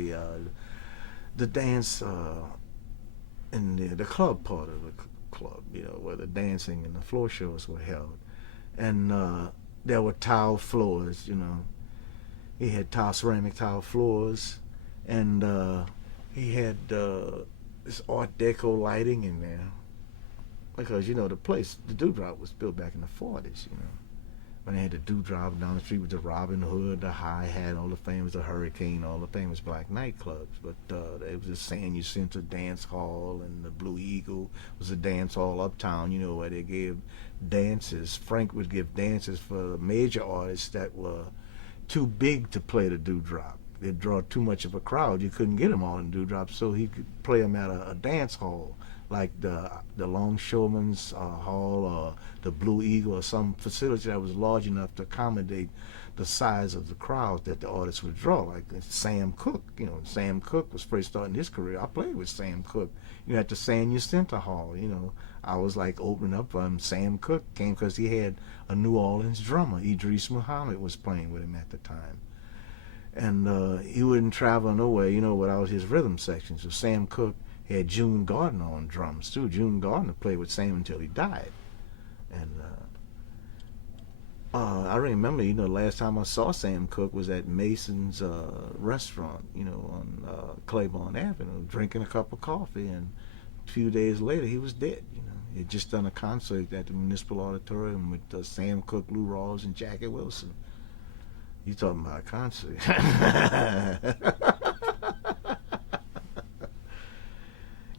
the dance in the club part of the club, you know, where the dancing and the floor shows were held. And there were tile floors, you know. He had ceramic tile floors, and he had this Art Deco lighting in there, because, you know, the Dewdrop was built back in the 40s, you know, when they had the Dewdrop down the street with the Robin Hood, the Hi-Hat, all the famous, the Hurricane, all the famous black nightclubs. But there was the San Jacinto Dance Hall, and the Blue Eagle was a dance hall uptown, you know, where they gave dances. Frank would give dances for major artists that were too big to play the Dewdrop. They'd draw too much of a crowd. You couldn't get them all in Dewdrop, so he could play them at a dance hall, like the Longshoremen's Hall or the Blue Eagle, or some facility that was large enough to accommodate the size of the crowd that the artists would draw. Like Sam Cooke, you know, Sam Cooke was first starting his career. I played with Sam Cooke, you know, at the San Jacinto Hall. You know, I was like opening up. Sam Cooke came because he had a New Orleans drummer, Idris Muhammad, was playing with him at the time. And he wouldn't travel nowhere, you know, without his rhythm section. So Sam Cooke had June Gardner on drums too. June Gardner played with Sam until he died. And I remember, you know, last time I saw Sam Cooke was at Mason's restaurant, you know, on Claiborne Avenue, drinking a cup of coffee. And a few days later, he was dead. You know, he had just done a concert at the Municipal Auditorium with Sam Cooke, Lou Rawls, and Jackie Wilson. You talking about a concert?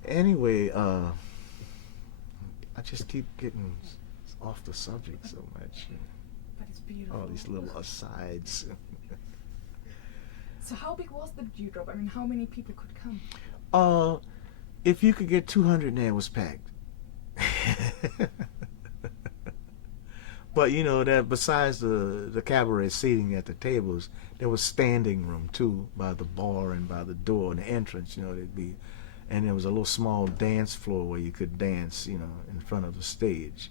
Anyway, I just keep getting off the subject so much. But it's beautiful. All these little asides. So how big was the Dewdrop? I mean, how many people could come? If you could get 200 in there, it was packed. But, you know, that besides the cabaret seating at the tables, there was standing room too, by the bar and by the door and the entrance, you know, and there was a little small dance floor where you could dance, you know, in front of the stage.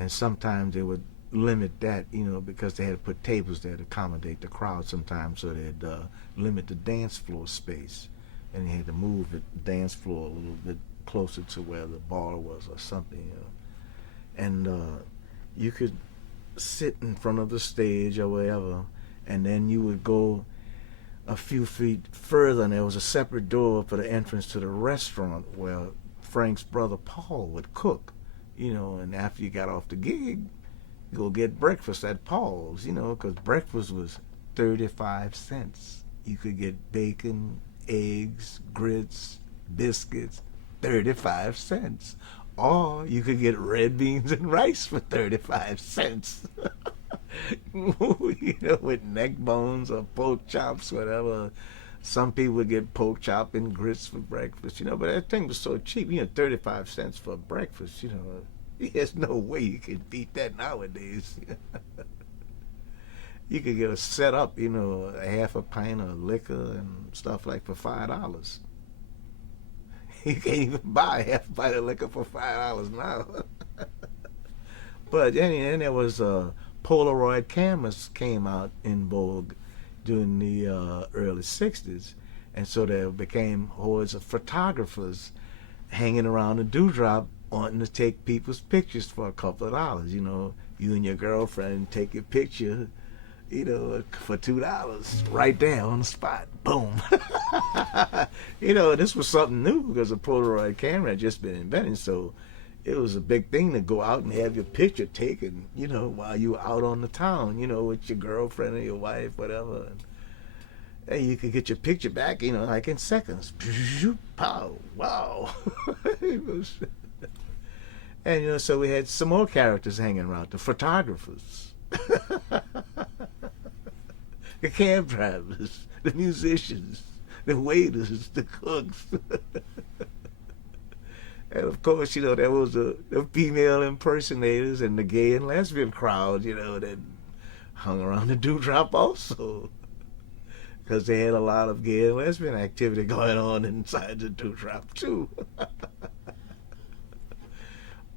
And sometimes they would limit that, you know, because they had to put tables there to accommodate the crowd sometimes, so they'd limit the dance floor space. And they had to move the dance floor a little bit closer to where the bar was or something, you know. And you could sit in front of the stage or wherever, and then you would go a few feet further, and there was a separate door for the entrance to the restaurant where Frank's brother Paul would cook, you know. And after you got off the gig, you go get breakfast at Paul's, you know, because breakfast was 35 cents. You could get bacon, eggs, grits, biscuits, 35 cents. Or you could get red beans and rice for 35 cents. You know, with neck bones or pork chops, whatever. Some people would get pork chop and grits for breakfast, you know, but that thing was so cheap, 35 cents for breakfast, There's no way you could beat that nowadays. You could get a set up, a half a pint of liquor and stuff like for $5. You can't even buy half a pint of liquor for $5 now. But then there was Polaroid cameras came out in vogue during the early 60s. And so there became hordes of photographers hanging around the dewdrop wanting to take people's pictures for a couple of dollars. You and your girlfriend take your picture, for $2 right there on the spot. Boom. This was something new because the Polaroid camera had just been invented. So it was a big thing to go out and have your picture taken, while you were out on the town, with your girlfriend or your wife, whatever. And you could get your picture back, like in seconds. Pow, wow. And, so we had some more characters hanging around, the photographers, the cab drivers, the musicians, the waiters, the cooks. And of course, there was the female impersonators and the gay and lesbian crowd, that hung around the dewdrop also. Because they had a lot of gay and lesbian activity going on inside the dewdrop, too.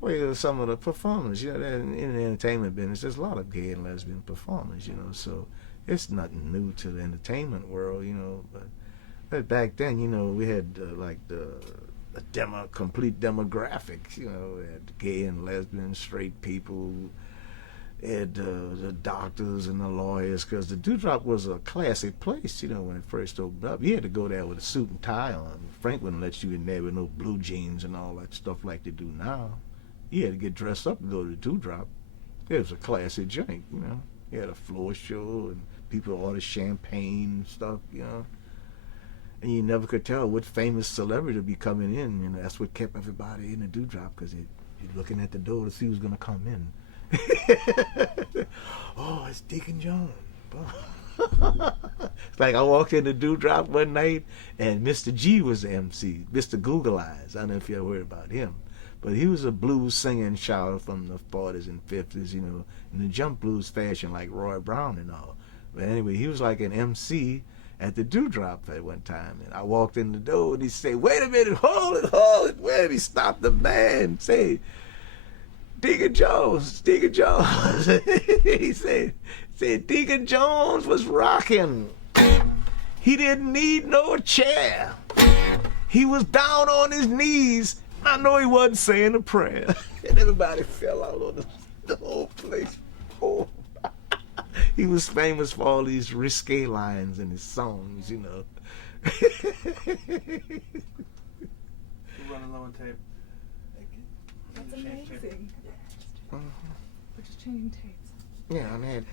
Well, some of the performers, in the entertainment business, there's a lot of gay and lesbian performers, so it's nothing new to the entertainment world, but back then, we had complete demographics, we had gay and lesbian, straight people, had the doctors and the lawyers, because the dewdrop was a classy place, when it first opened up. You had to go there with a suit and tie on. Frank wouldn't let you in there with no blue jeans and all that stuff like they do now. You had to get dressed up and go to the dewdrop. It was a classy joint, You had a floor show and people ordered champagne and stuff, And you never could tell what famous celebrity would be coming in. That's what kept everybody in the dewdrop, because you're looking at the door to see who's going to come in. Oh, it's Deacon John. It's like I walked in the dewdrop one night and Mr. G was the MC, Mr. Google Eyes. I don't know if you ever heard about him. But he was a blues singing shower from the 40s and 50s, in the jump blues fashion like Roy Brown and all. But anyway, he was like an MC at the dewdrop at one time. And I walked in the door and he said, "Wait a minute, hold it. Where he stopped the band? Say, Deacon Jones. He said, Deacon Jones was rocking. He didn't need no chair. He was down on his knees. I know he wasn't saying a prayer." And everybody fell out on the whole place. Oh. He was famous for all these risque lines in his songs, We're running low on tape. That's amazing. Uh-huh. We're just changing tapes. Yeah, I mean,